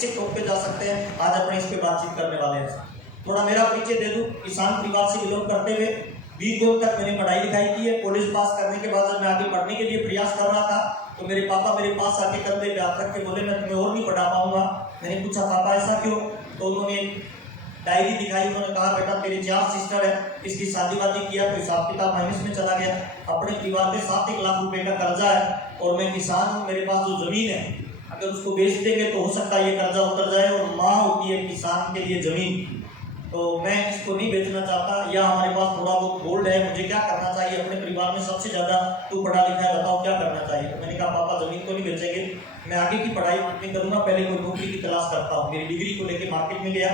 कैसे टॉप पे जा सकते हैं, आज अपने इस पे बातचीत करने वाले हैं। थोड़ा मेरा परिचय दे दूं। किसान परिवार से बिलोंग करते हुए B.Com तक मैंने पढ़ाई लिखाई की है। कॉलेज पास करने के बाद जब मैं आगे पढ़ने के लिए प्रयास कर रहा था तो मेरे पापा मेरे पास आके कंधे पे हाथ रख के बोले मैं तुम्हें और नहीं पढ़ा पाऊंगा। मैंने पूछा पापा ऐसा क्यों? तो उन्होंने डायरी दिखाई। उन्होंने कहा बेटा तेरी 4 सिस्टर है, इसकी शादी वादी किया तो हिसाब किताब माइनस में चला गया। अपने परिवार में 7-1 लाख रुपए का कर्जा है और मैं किसान हूँ। मेरे पास जो जमीन है अगर उसको बेच देंगे तो हो सकता है ये कर्जा उतर जाए, और माँ होती है किसान के लिए जमीन, तो मैं इसको नहीं बेचना चाहता। या हमारे पास थोड़ा बहुत गोल्ड है, मुझे क्या करना चाहिए? अपने परिवार में सबसे ज्यादा तू पढ़ा लिखा है, बताओ क्या करना चाहिए? तो मैंने कहा पापा जमीन तो नहीं बेचेंगे, मैं आगे की पढ़ाई नहीं करूंगा, पहले कोई नौकरी की तलाश करता हूँ। मेरी डिग्री को लेकर मार्केट में गया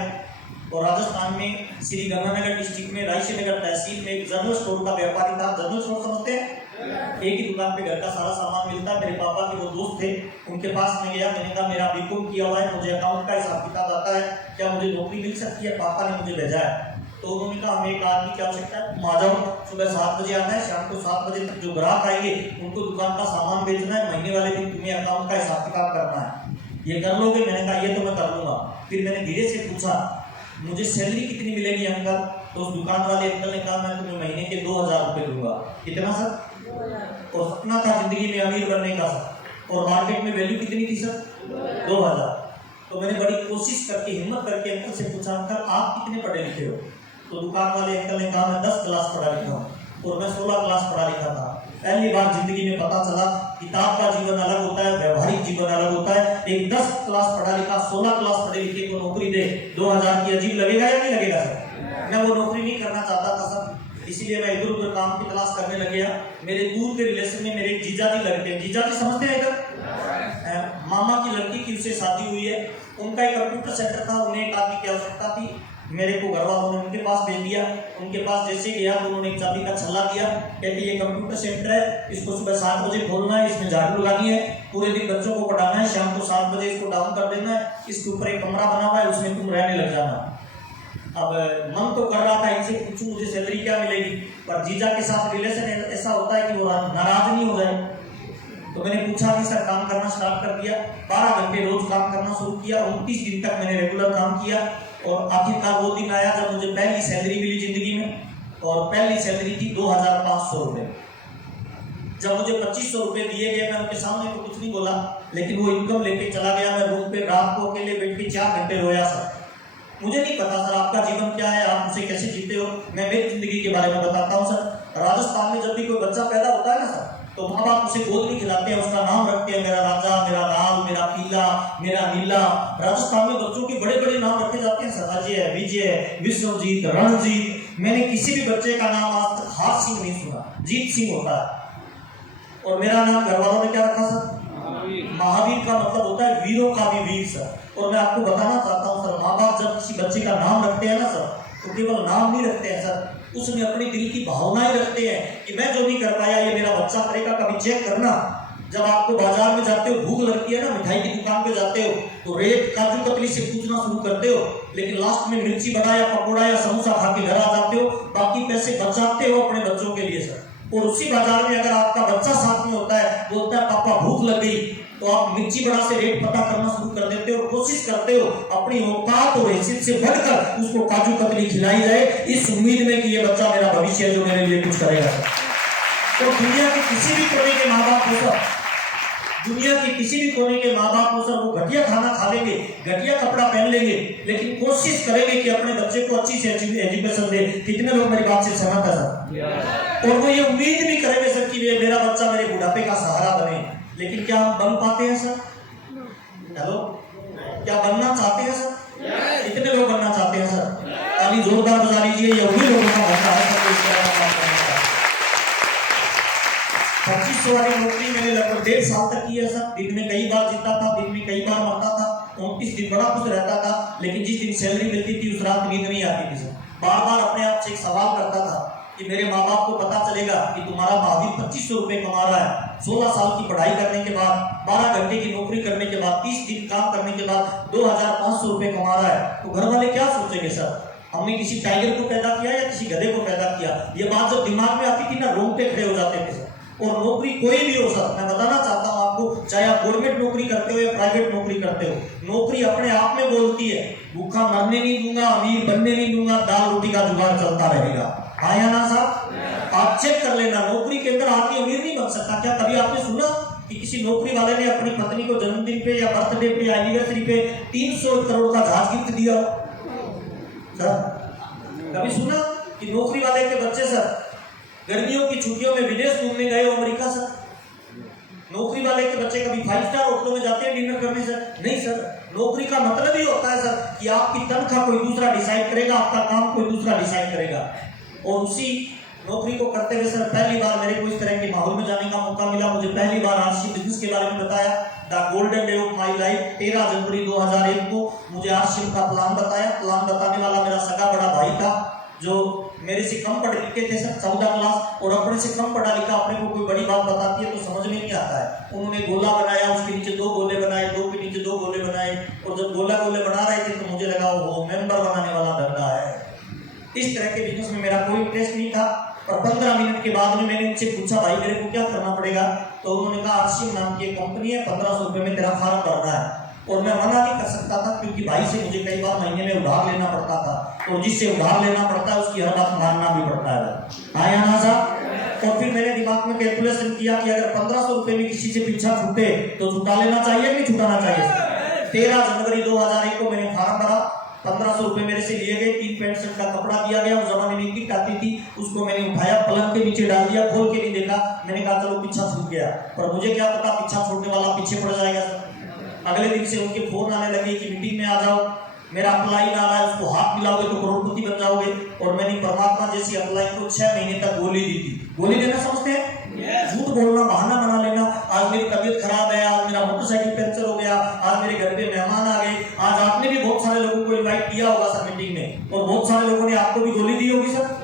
और राजस्थान में श्री गंगानगर डिस्ट्रिक्ट में रायसेनगर तहसील में एक जनरल स्टोर का व्यापारी था। जनरल स्टोर समझते हैं? एक ही दुकान पे घर का सारा सामान मिलता है। मेरे पापा के वो दोस्त थे, उनके पास में गया। मैंने कहा मेरा B.Com किया हुआ है, मुझे अकाउंट का हिसाब किताब आता है, क्या मुझे नौकरी मिल सकती है? पापा ने मुझे भेजा है। तो उन्होंने कहा हमें एक आदमी की आवश्यकता है, तुम आ जाओ, सुबह 7 बजे आना है, शाम को 7 बजे तक जो ग्राहक आएंगे उनको दुकान का सामान बेचना है, महीने वाले दिन तुम्हें अकाउंट का हिसाब किताब करना है, ये कर लोगे? मैंने कहा ये तो मैं कर लूंगा। फिर मैंने धीरे से पूछा मुझे सैलरी कितनी मिलेगी अंकल? तो उस दुकान वाले अंकल ने कहा मैं तुम्हें महीने के 2000 रुपए दूंगा। कितना सर? और सपना था जिंदगी में अमीर बनने का सर, और मार्केट में वैल्यू कितनी थी सर? 2000। तो मैंने बड़ी कोशिश करके हिम्मत करके अंकल से पूछा अंकल आप कितने पढ़े लिखे हो? तो दुकान वाले अंकल ने कहा मैं 10 क्लास पढ़ा लिखा हूँ, और मैं 16 क्लास पढ़ा लिखा था। पहली बार जिंदगी में पता चला किताब का जीवन अलग होता है, व्यवहारिक जीवन अलग होता है। एक 10 क्लास पढ़ा लिखा 16 क्लास पढ़े लिखे को नौकरी दे 2000 की, अजीब लगेगा या नहीं लगेगा सर? मैं वो नौकरी नहीं करना चाहता था सर, इसीलिए मैं इधर उधर काम की तलाश करने लग गया। मेरे दूर के रिलेशन में मेरे जीजा जी लगते हैं। जीजा जी समझते हैं? इधर मामा की लड़की की उससे शादी हुई है, उनका एक कंप्यूटर सेंटर था, उन्हें एक आदमी की आवश्यकता थी। मेरे को घर वालों ने उनके पास भेज दिया। उनके पास जैसे गया तो उन्होंने एक चाबी का छल्ला दिया, कहते ये कंप्यूटर सेंटर है, इसको सुबह 7 बजे खोलना है, इसमें झाड़ू लगानी है, पूरे दिन बच्चों को पढ़ाना है, शाम को 7 बजे इसको डाउन कर देना है, इसके ऊपर एक कमरा बना हुआ है, उसमें तुम रहने लग जाना। अब मन तो कर रहा था इनसे पूछूं मुझे सैलरी क्या मिलेगी, पर जीजा के साथ रिलेशन ऐसा होता है कि वो नाराज नहीं हो जाए। तो मैंने पूछा कि सर काम करना स्टार्ट कर दिया। 12 घंटे रोज काम करना शुरू किया। 29 दिन तक मैंने रेगुलर काम किया, और आखिरकार वो दिन आया जब मुझे पहली सैलरी मिली जिंदगी में, और पहली सैलरी थी 2500 रुपए। जब मुझे 2500 रुपए दिए गए, मैं उनके सामने तो कुछ नहीं बोला, लेकिन वो इनकम लेके चला गया। मैं रूम पे रात को अकेले बैठ के 4 घंटे रोया सर। मुझे नहीं पता सर आपका जीवन क्या है, आप उसे कैसे जीते हो, मैं मेरी जिंदगी के बारे में बताता हूँ सर। राजस्थान में जब भी कोई बच्चा पैदा होता है ना सर, तो माँ बाप उसे गोद में खिलाते हैं, उसका नाम रखते हैं, मेरा राजा, मेरा लाल, मेरा पीला, मेरा नीला। राजस्थान में बच्चों के बड़े बड़े नाम रखे जाते हैं सर, अजय, विजय, विश्वजीत, रणजीत। मैंने किसी भी बच्चे का नाम आज तक हार सिंह नहीं सुना, जीत सिंह होता है। और मेरा नाम घर वालों ने क्या रखा सर? महावीर का मतलब होता है वीरों का भी वीर सर। और मैं आपको बताना चाहता हूँ सर, माँ बाप जब किसी बच्चे का नाम रखते हैं ना सर, तो केवल नाम नहीं रखते हैं सर, उसमें अपनी दिल की भावनाएं रखते हैं कि मैं जो नहीं कर पाया ये मेरा बच्चा करेगा। कभी चेक करना, जब आपको बाजार में जाते हो, भूख लगती है ना, मिठाई की दुकान पे जाते हो, तो रेट काजू कतली से पूछना शुरू करते हो, लेकिन लास्ट में मिर्ची बड़ा या पकौड़ा या समोसा खा के घर आ जाते हो, बाकी पैसे बचाते हो अपने बच्चों के लिए सर। और उसी बाजार में अगर आपका बच्चा साथ में होता है, बोलता है पापा भूख लग गई, तो आप मिर्ची बड़ा से रेट पता करना शुरू कर देते हो, कोशिश करते हो अपनी औकात और हैसियत से बढ़कर उसको काजू कतली खिलाई जाए, इस उम्मीद में कि ये बच्चा मेरा भविष्य है जो मेरे लिए कुछ करेगा। तो दुनिया के किसी भी कोने के माँ बाप हो सर, दुनिया के किसी भी कोने के माँ बाप हो सर, वो घटिया खाना खा लेंगे, घटिया कपड़ा पहन लेंगे, लेकिन कोशिश करेंगे कि अपने बच्चे को अच्छी से अच्छी एजुकेशन दे। कितने लोग मेरी बात से सहमत है सर? और वो ये उम्मीद भी करेंगे सर कि मेरा बच्चा मेरे बुढ़ापे का सहारा बने। लेकिन क्या हम बन पाते हैं सर? हेलो, क्या बनना चाहते हैं सर? कितने लोग बनना चाहते हैं सर? ताली जोरदार बजा लीजिए, ये वही लोगों का बनना है सर। 2500 वाली नौकरी मैंने लगभग 1.5 साल तक की है सर। दिन में कई बार जीता था, दिन में कई बार मरता था, 29 दिन बड़ा खुश रहता था, लेकिन जिस दिन सैलरी मिलती थी उस रात नींद नहीं आती थी सर। बार बार अपने आप से एक सवाल करता था कि मेरे माँ बाप को पता चलेगा कि तुम्हारा महावीर 2500 रुपए कमा रहा है, 16 साल की पढ़ाई करने के बाद, 12 घंटे की नौकरी करने के बाद, 30 दिन काम करने के बाद 2500 रुपए कमा रहा है, तो घर वाले क्या सोचेंगे सर? हमने किसी टाइगर को पैदा किया या किसी गधे को पैदा किया? ये बात जब दिमाग में आती थी ना, रोंगटे खड़े हो जाते थे सर। और नौकरी कोई भी हो सर, मैं बताना चाहता हूँ आपको, चाहे आप गवर्नमेंट नौकरी करते हो या प्राइवेट नौकरी करते हो, नौकरी अपने आप में बोलती है भूखा मरने नहीं दूंगा, अमीर बनने नहीं दूंगा, दाल रोटी का जुगाड़ चलता रहेगा। हाँ या ना साहब? आप चेक कर लेना, नौकरी के अंदर आदमी अमीर नहीं बन सकता। क्या कभी आपने सुना कि किसी नौकरी वाले ने अपनी पत्नी को जन्मदिन पे या बर्थडे पे या एनिवर्सरी पे 300 करोड़ का जहाज गिफ्ट दिया? सर कभी सुना कि नौकरी वाले के बच्चे सर गर्मियों की छुट्टियों में विदेश घूमने गए हो, अमेरिका सर? नौकरी वाले के बच्चे कभी 5 स्टार होटलों में जाते हैं डिनर करने सर? नहीं सर। नौकरी का मतलब ही होता है सर कि आपकी तनख्वाह कोई दूसरा डिसाइड करेगा, आपका काम कोई दूसरा डिसाइड करेगा। और उसी नौकरी को करते हुए सर पहली बार मेरे को इस तरह के माहौल में जाने का मौका मिला। मुझे पहली बार आरसी बिजनेस के बारे में बताया, the golden day of my life. 13 जनवरी 2001 को मुझे आरसी का प्लान बताया। प्लान बताने वाला मेरा सगा बड़ा भाई था जो मेरे से कम पढ़े लिखे थे सर, 14 क्लास, और अपने से कम पढ़ा लिखा अपने को कोई बड़ी बात बताती है तो समझ में नहीं आता है। उन्होंने गोला बनाया, उसके नीचे 2 गोले बनाए, 2 के नीचे 2 गोले बनाए, और जब गोला गोले बना रहे थे तो मुझे लगा वो मेंबर बनाने वाला धंधा है। इस तरह के बिजनेस में मेरा कोई इंटरेस्ट नहीं था। और 15 मिनट के बाद में मैंने उनसे पूछा भाई मेरे को क्या करना पड़ेगा? तो उन्होंने कहा आरसीएम नाम की एक कंपनी है, 1500 रुपए में तेरा फॉर्म भरना है। और मैं मना नहीं कर सकता था क्योंकि भाई से मुझे कई बार महीने में उधार लेना पड़ता था, और जिससे उधार लेना पड़ता है उसकी हर बात मानना भी पड़ता है। हाँ या ना साहब? और फिर मैंने दिमाग में कैलकुलेशन किया कि अगर 1500 रुपए में किसी से पीछा छूटे तो छुटा लेना चाहिए नहीं छुटाना चाहिए? 13 जनवरी 2001 को मैंने फॉर्म भरा। 1500 रुपए मेरे से लिए गए, 3 पैंट शर्ट का कपड़ा दिया गया। उस जमाने में किट आती थी, उसको मैंने उठाया, पलंग के नीचे डाल दिया, खोल के नहीं देखा। मैंने कहा चलो पीछा छूट गया, पर मुझे क्या पता पीछा छूटने वाला पीछे पड़ जाएगा सर। अगले दिन से उनके फोन आने लगे कि मीटिंग में आ जाओ, मेरा अप्लाई ना रहा है, उसको हाथ मिलाओगे तो करोड़पति बन जाओगे। और मैंने परमात्मा जैसी अप्लाई को 6 महीने तक गोली दी थी। गोली देना समझते हैं? झूठ बोलना, बहाना बना लेना। आज मेरी तबीयत खराब है, आज मेरा मोटरसाइकिल पंचर हो गया, आज मेरे घर पे मेहमान आ गए। आज आपने भी बहुत सारे लोगों को इनवाइट किया होगा सर मीटिंग में, और बहुत सारे लोगों ने आपको भी गोली दी होगी सर।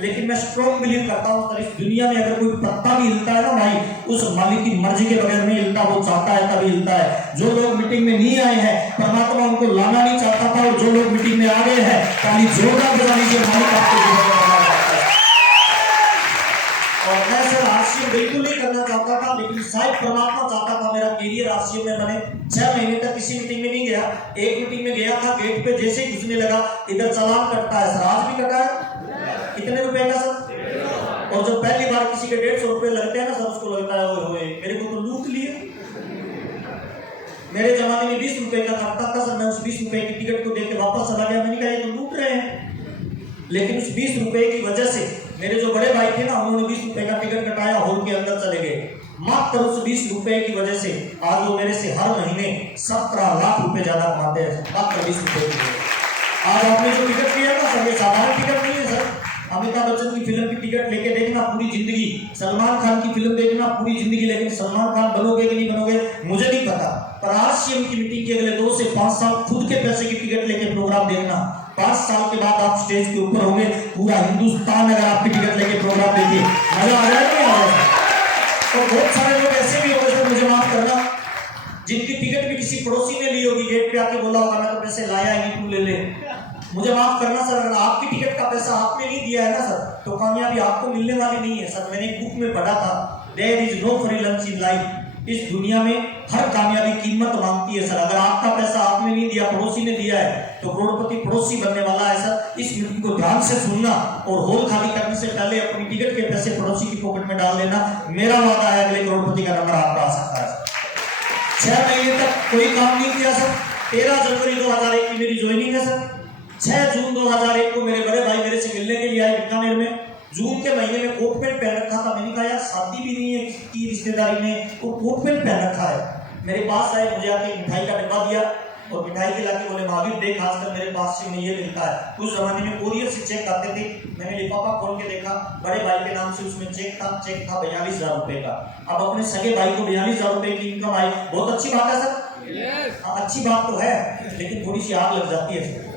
लेकिन मैं स्ट्रॉन्ग बिलीव करता हूं सर, इस दुनिया में अगर कोई पत्ता भी हिलता है ना भाई, उस मालिक की मर्जी के बगैर नहीं हिलता, वो चाहता है तभी हिलता है। जो लोग मीटिंग में नहीं आए हैं, परमात्मा उनको लाना नहीं चाहता था, और जो लोग मीटिंग में आ गए हैं, ताली जोरदार बजाने से मालिक आपको। और मैं सर आरसीएम बिल्कुल नहीं करना चाहता था, लेकिन शायद परमात्मा चाहता था मेरा कैरियर आरसीएम में बने। 6 महीने तक किसी मीटिंग में नहीं गया। एक मीटिंग में गया था, गेट पे जैसे ही घुसने लगा इधर चालान कटता है सर, आज भी कटा है। कितने रुपए का सर? और जब पहली बार किसी के 150 रुपए लगते हैं ना सर, उसको लगता है ओए मेरे को तो लूट लिए। मेरे जमाने में 20 रुपए का कटता था सर, मैं उस 20 रुपए की टिकट को देख के वापस चला गया। मैंने कहा ये तो लूट रहे हैं। लेकिन उस 20 रुपए की वजह से मेरे जो बड़े भाई थे ना, उन्होंने 20 रुपए का टिकट कटाया, हॉल के अंदर चले गए। मात्र उस 20 रुपए की वजह से आज वो मेरे से हर महीने 17 लाख रुपए ज्यादा कमाते हैं, मात्र 20 रुपए की वजह से। आज आपने जो टिकट लिया ना सर, ये साधारण टिकट नहीं है सर। अमिताभ बच्चन की फिल्म की टिकट लेके देखना पूरी जिंदगी, सलमान खान की फिल्म देखना पूरी जिंदगी, लेकिन सलमान खान बनोगे कि नहीं बनोगे मुझे नहीं पता। पर आरसीएम की मीटिंग के अगले 2 से 5 साल खुद के पैसे की टिकट लेके प्रोग्राम देखना। 5 साल के बाद आप स्टेज के ऊपर होंगे, पूरा हिंदुस्तान अगर आपकी टिकट लेके प्रोग्राम देखे, मजा आ जाएगा नहीं आ जाएगा? तो बहुत सारे लोग ऐसे भी होंगे, मुझे माफ करना, जिनकी टिकट भी किसी पड़ोसी ने ली होगी, गेट पे आके बोला होगा मैं तो पैसे लाया ही नहीं, तू ले ले। मुझे माफ करना सर, अगर आपकी टिकट का पैसा आपने नहीं दिया है ना सर, तो कामयाबी आपको मिलने वाली नहीं है सर। मैंने एक बुक में पढ़ा था, there is no free lunch in life. इस दुनिया में हर कामयाबी कीमत मांगती है सर। अगर आपका पैसा आपने नहीं दिया, पड़ोसी ने दिया है, तो करोड़पति पड़ोसी बनने वाला है सर। इस मीटिंग को ध्यान से सुनना, और हॉल खाली करने से पहले अपनी टिकट के पैसे पड़ोसी की पॉकेट में डाल देना। मेरा वादा है अगले करोड़पति का नंबर आपका आ सकता है। 6 महीने तक कोई काम नहीं किया सर। 13 जनवरी 2001 की मेरी ज्वाइनिंग है सर। 6 जून 2001 को मेरे बड़े भाई मेरे से मिलने के लिए आए बीकानेर में। जून के महीने में कोट पैंट पहन रखा था। मैंने कहा यार शादी भी नहीं है की रिश्तेदारी में, वो कोट पैंट पहन रखा है। मेरे पास आए, मुझे आके मिठाई का डब्बा दिया, और मिठाई खिला के बोले महावीर देख आजकल मेरे पास से में ये मिलता है। उस जमाने में कोरियर से चेक आते थे। मैंने लिफाफा खोल के देखा, बड़े भाई के नाम से उसमें चेक था 42,000 रुपए का। अब अपने सगे भाई को 42,000 रुपए की इनकम आई, बहुत अच्छी बात है सर। हाँ अच्छी बात तो है, लेकिन थोड़ी सी आग लग जाती है।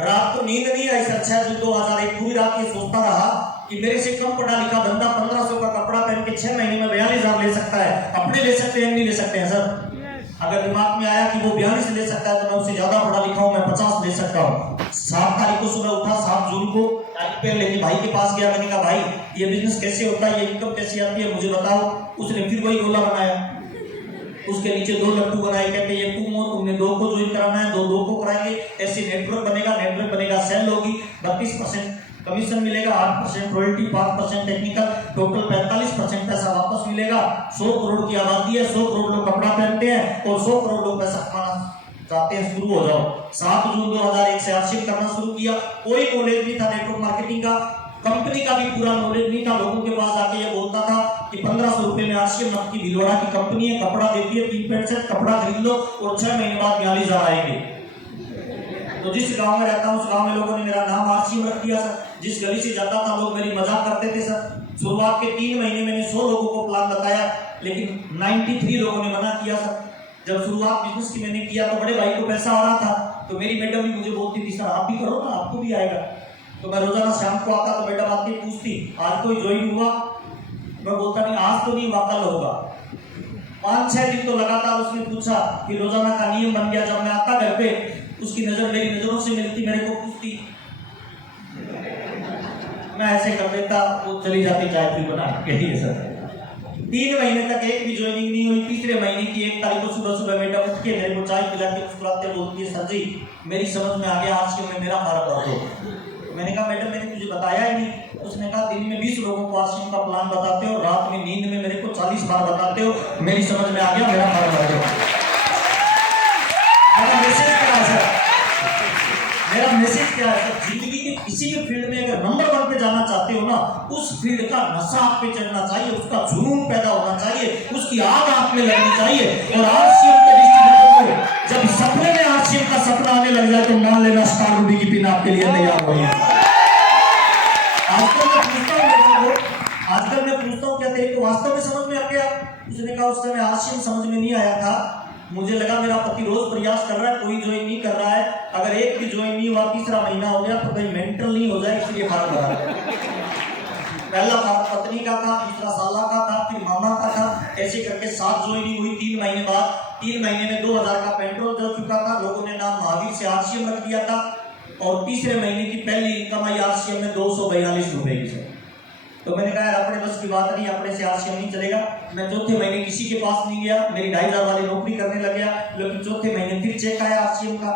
रात को नींद नहीं आई सर। 6 जून 2001 पूरी रात ये सोचता रहा कि मेरे से कम पढ़ा लिखा बंदा 1500 का कपड़ा पहन के 6 महीने में 42,000 ले सकता है। अपने ले सकते हैं नहीं ले सकते हैं सर? अगर दिमाग में आया कि वो 42 ले सकता है तो मैं उससे ज्यादा पढ़ा लिखा हूं, मैं 50 ले सकता हूं। 7 तारीख को सुबह उठा, 7 जून को पेन लेके भाई के पास गया। मैंने कहा भाई ये बिजनेस कैसे होता है, ये इनकम कैसे आती है, मुझे बताओ। उसने फिर वही गोला बनाया, उसके नीचे 2 लट्टू बनाए, कहते ये तुम हो, तुमने 2 को ज्वाइन कराना है, 2 को कराएंगे, ऐसे नेटवर्क बनेगा, सेल होगी, 32% कमीशन मिलेगा, 8% रॉयल्टी, 5% टेक्निकल, टोटल 45% पैसा वापस मिलेगा। 100 करोड़ की आबादी है, 100 करोड़ लोग कपड़ा पहनते हैं और 100 करोड़ लोग पैसा कमाना चाहते हैं, शुरू हो जाओ। 7 जून 2001 से आरसीएम करना शुरू किया। कोई नॉलेज नहीं था नेटवर्क मार्केटिंग का, कंपनी का भी पूरा नॉलेज नहीं था। लोगों के पास आके ये बोलता था कि 1500 रुपए में आरसीएम नाम की भीलवाड़ा की कंपनी है, कपड़ा देती है, 3 पैंट सेट कपड़ा खरीद लो और 6 महीने बाद 42,000 आएंगे। तो जिस गांव में रहता हूं उस गांव में लोगों ने मेरा नाम आरसीएम रख दिया सर। जिस गली से जाता था लोग मेरी मजाक करते थे सर। शुरुआत के 3 महीने मैंने 100 लोगों को प्लान बताया, लेकिन 93 लोगों ने मना किया सर। जब शुरुआत बिजनेस की मैंने किया तो बड़े भाई को पैसा आ रहा था, तो मेरी मैडम भी मुझे बोलती थी सर आप भी करो ना, आपको भी आएगा। तो मैं रोजाना शाम को आता तो मैडम आके पूछती आज कोई ज्वाइन हुआ, मैं बोलता नहीं आज तो नहीं हुआ, कल होगा। 5-6 दिन तो लगातार उसने पूछा कि रोजाना का नियम बन गया। जब मैं आता घर पे उसकी नजर मेरी नजरों से मिलती, मेरे को पूछती, मैं ऐसे कर देता, वो चली जाती चाय पी बना के सर। 3 महीने तक एक भी ज्वाइनिंग नहीं हुई। तीसरे महीने की 1 तारीख को सुबह मैडम उठ के मेरे को चाय पिला के मुस्कुराते बोलती है सर जी मेरी समझ में आ गया आरसीएम में मेरा फार्म भर दो। मैंने कहा मैडम मैंने तुझे बताया ही नहीं। उसने कहा दिन में 20 लोगों को आरसीएम का प्लान बताते हो, रात में नींद में मेरे को 40 बार बताते हो, मेरी समझ में आ गया मेरा फार्म भर दो। मेरा मैसेज क्या है सर? मेरा मैसेज क्या है सर? जिंदगी के किसी भी फील्ड में अगर नंबर 1 पे जाना चाहते हो ना, उस फील्ड का नशा आप पे चढ़ना चाहिए, उसका जुनून पैदा होना चाहिए, उसकी आग आप में लगनी चाहिए। और आरसीएम के डिस्ट्रीब्यूटर को जब सपने में आरसीएम का सपना आने लग जाए तो मान लेना स्टार रूबी की पिन आपके लिए तैयार हो गई। आजकल मैं पूछता हूँ क्या तेरे को वास्तव में समझ में आ गया? उसने कहा उस समय आरसीएम समझ में नहीं आया था, मुझे लगा मेरा पति रोज प्रयास कर रहा है, कोई ज्वाइन नहीं कर रहा है, अगर एक भी ज्वाइन नहीं हुआ, तीसरा महीना हो गया तो कहीं मेंटल नहीं हो जाए, इसलिए फार्म भरा। पहला फार्म पत्नी का था, दूसरा साला का था, फिर मामा का था, ऐसे करके 7 ज्वाइनिंग हुई। 3 महीने बाद 3 महीने में 2000 का पेट्रोल चल चुका था। लोगों ने नाम महावीर से आरसीएम रख दिया था और तीसरे महीने की पहली इनकम आई आरसीएम में 242 रुपए की सर। तो मैंने कहा यार अपने बस की बात नहीं, अपने से आरसीएम नहीं चलेगा। मैं चौथे महीने किसी के पास नहीं गया, मेरी 2500 वाली नौकरी करने लग गया। लेकिन चौथे महीने फिर चेक आया आरसीएम का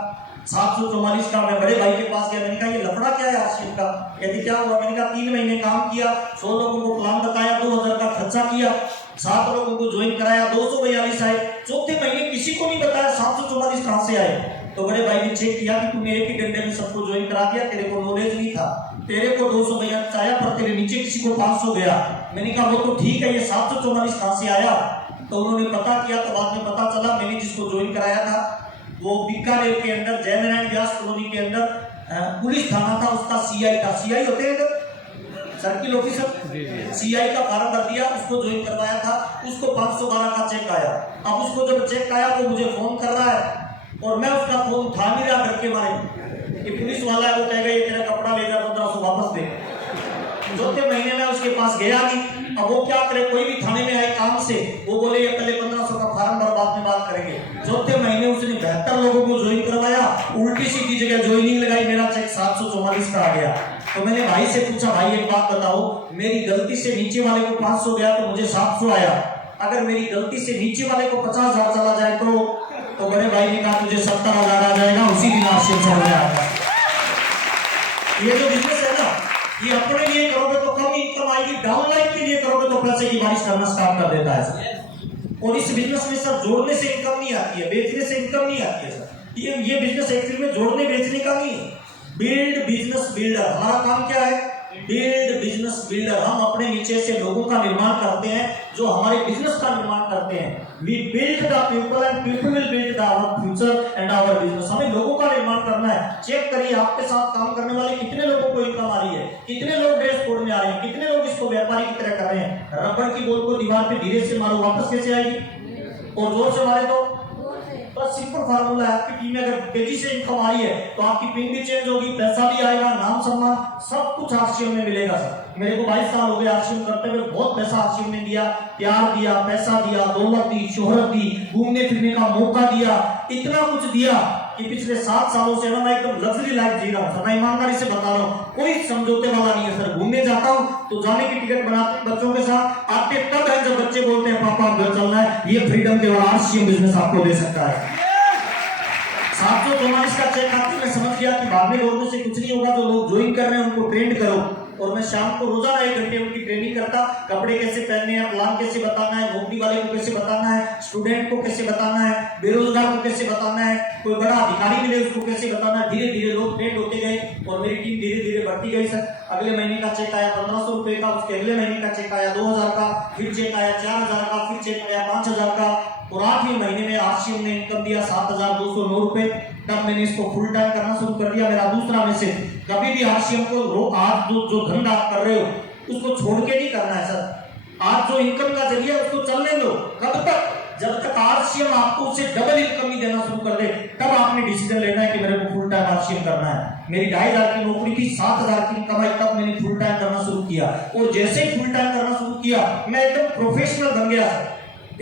744 का। मैं बड़े भाई के पास गया, मैंने कहा ये लफड़ा क्या है आरसीएम का? कहते क्या हुआ? मैंने कहा 3 महीने काम किया, 100 लोगों को प्लान बताया, 2000 का खर्चा किया, 7 लोगों को ज्वाइन कराया, 242 आए। चौथे महीने किसी को नहीं बताया 744 कहां से आए। तो बड़े भाई ने चेक किया कि तूने एक ही घंटे में सबको ज्वाइन करा दिया, तेरे को नॉलेज नहीं था, तेरे को 242 आया पर तेरे नीचे किसी को 500 गया। मैंने कहा वो तो ठीक है, ये 744 कहां से आया? तो उन्होंने पता किया तो बाद में पता चला मैंने जिसको ज्वाइन कराया था वो बीकानेर के अंदर जयनारायण व्यास कॉलोनी के अंदर पुलिस थाना था, उसका सीआई था। सीआई होते हैं सर्किल ऑफिसर, सीआई का फार्म भर दिया, उसको ज्वाइन करवाया था, उसको 512 का चेक आया। अब उसको जब चेक आया वो मुझे फोन कर रहा है और मैं उसका फोन उठा नहीं रहा, डर के मारे कि पुलिस वाला है वो कहेगा ये तेरा कपड़ा ले जा, 1500 वापस दे। चौथे महीने में उसके पास गया नहीं। अब वो क्या करे, कोई भी थाने में आए काम से, वो बोले ये पहले 1500 का फार्म भर, बाद में बात करेंगे। चौथे महीने उसने 72 लोगों को ज्वाइन करवाया, उल्टी सीधी जगह ज्वाइनिंग लगाई, मेरा चेक 744 का आ गया। तो मैंने भाई से पूछा भाई एक बात बताओ, मेरी गलती से नीचे वाले को 500 गया तो मुझे 700 आया, अगर मेरी गलती से नीचे वाले को 50,000 चला जाए तो बड़े भाई ने कहा तुझे 70,000 आ जाएगा, उसी दिन आरसीएम चल गया। ये जो बिजनेस है ना, ये अपने लिए करोगे तो कम इनकम आएगी, डाउनलाइन के लिए करोगे तो पैसे की बारिश करना स्टार्ट कर देता है सर। और इस बिजनेस में सर जोड़ने से इनकम नहीं आती है, बेचने से इनकम नहीं आती है सर। ये बिजनेस एक्चुअली में जोड़ने बेचने का नहीं है। बिल्ड बिजनेस बिल्डर, हमारा काम क्या है? Build business builder. हम अपने नीचे से लोगों का निर्माण करते हैं जो हमारे बिजनेस का निर्माण करते हैं। We build the people and people will build our future and our business. हमें लोगों का निर्माण करना है। चेक करिए आपके साथ काम करने वाले कितने लोगों को इनकम आ रही है, कितने लोग ड्रेस कोड में आ रहे हैं, कितने लोग इसको व्यापारी की तरह कर रहे हैं। रबड़ की बॉल को दीवार पे धीरे से मारो, वापस कैसे आएगी? और जोर से मारे तो बस सिंपल फार्मूला है। आपकी टीम में अगर तेजी से इनकम आ रही है तो आपकी पिन भी चेंज होगी, पैसा भी आएगा, नाम सम्मान सब कुछ आरसीएम में मिलेगा सर। मेरे को 22 साल हो गए आरसीएम करते हुए, बहुत पैसा आरसीएम में दिया, प्यार दिया, पैसा दिया, दौलत दी, शोहरत दी, घूमने फिरने का मौका दिया, इतना कुछ दिया। कि पिछले 7 सालों से ना मैं एकदम लग्जरी लाइफ जी रहा हूँ सर। मैं ईमानदारी से बता रहा हूँ, कोई समझौते वाला नहीं है सर। घूमने जाता हूँ तो जाने की टिकट बनाते हैं बच्चों के साथ, आते तब है जब बच्चे बोलते हैं पापा आप घर चलना है। ये फ्रीडम केवल आरसीएम बिजनेस आपको दे सकता है। 744 का चेक आते मैं समझ गया कि भागने दौड़ने से कुछ नहीं होगा। जो लोग ज्वाइन कर रहे हैं उनको ट्रेंड करो, और मैं शाम को रोजाना 1 घंटे उनकी ट्रेनिंग करता। कपड़े कैसे पहनने हैं, प्लान कैसे बताना है, नौकरी वाले को कैसे बताना है, स्टूडेंट को कैसे बताना है, बेरोजगार को कैसे बताना है, कोई बड़ा अधिकारी मिले उसको कैसे बताना है। धीरे धीरे लोग ट्रेंड होते गए और मेरी टीम धीरे धीरे बढ़ती गई सर। अगले महीने का चेक आया 1500 रुपए का, उसके अगले महीने का चेक आया 2000 का, फिर चेक आया 4000 का, फिर चेक आया 5000 का, और 8वें महीने में आरसीएम ने इनकम दिया 7209 रुपए। तब मैंने इसको फुल टाइम करना शुरू कर दिया। मेरा दूसरा मैसेज, कभी भी आरसीएम को आज जो धंधा आप कर रहे हो उसको छोड़ के नहीं करना है सर। आज जो इनकम का जरिया उसको चलने दो। कब तक? जब तक आरसीएम आपको उससे डबल इनकम ही देना शुरू कर दे, तब आपने डिसीजन लेना है कि मेरे को फुल टाइम आरसीएम करना है। मेरी 2500 की नौकरी थी, 7000 की इनकम आई, तब मैंने फुल टाइम करना शुरू किया। और जैसे ही फुल टाइम करना शुरू किया मैं एकदम प्रोफेशनल बन गया सर।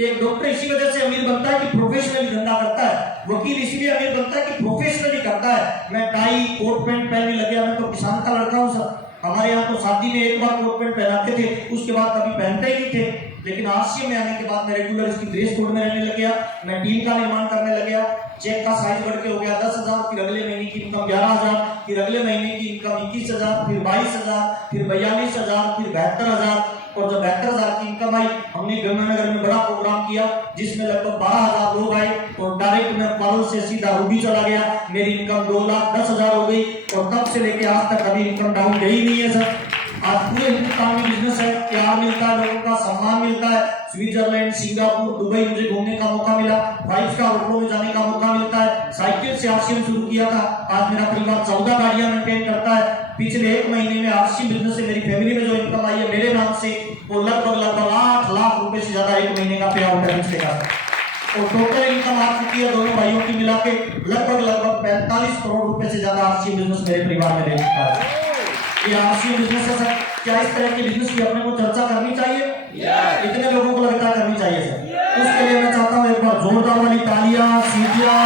एक डॉक्टर इसी वजह से अमीर बनता है कि प्रोफेशनली धंधा करता है। वकील इसलिए अमीर बनता है कि प्रोफेशनली करता है। मैं टाई कोट पैंट पहनने लग गया। मैं तो किसान का लड़का हूँ सर। हमारे यहाँ तो शादी में एक बार कोट पैंट पहनाते थे, उसके बाद कभी पहनते ही नहीं थे। लेकिन आरसीएम में आने के बाद मैं रेगुलर इसकी ड्रेस कोड में रहने लग गया। मैं टीम का निर्माण करने लग गया। चेक का साइज बढ़ के हो गया 10,000, फिर अगले महीने की इनकम 11,000, फिर अगले महीने की इनकम 21,000, फिर 22,000, फिर 42,000, फिर 72,000। और जब 72,000 की इनकम आई, हमने गंगानगर में बड़ा प्रोग्राम किया जिसमें लगभग 12,000 लोग आए, और डायरेक्ट मैं पारुल से सीधा रूबी चला गया। मेरी इनकम 2,10,000 हो गई, और तब से लेके आज तक कभी इनकम डाउन गई नहीं है सर। आज पूरे हिंदुस्तान में बिजनेस है, प्यार मिलता है, लोगों का सम्मान मिलता है। स्विट्जरलैंड, सिंगापुर, दुबई मुझे घूमने का मौका मिला, 5 स्टार होटलों में जाने का मौका मिलता है। साइकिल से आरसीएम शुरू किया था, आज मेरा परिवार 14 गाड़ियां मेंटेन करता है। पिछले 1 महीने में आरसीएम बिजनेस से मेरी फैमिली में जो इनकम आई है मेरे नाम से, वो लगभग 8 लाख रुपए से ज्यादा 1 महीने का पे आउट है पिछले का। और टोटल इनकम आ चुकी है दोनों भाइयों की मिला के लगभग 45 करोड़ रुपए से ज्यादा आरसीएम बिजनेस मेरे परिवार में दे चुका है। ये आरसीएम बिजनेस है सर। क्या इस तरह के बिजनेस की अपने को चर्चा करनी चाहिए? इतने लोगों को लगता है करनी चाहिए सर। उसके लिए मैं चाहता हूँ एक बार जोरदार वाली तालियां, सीटियां,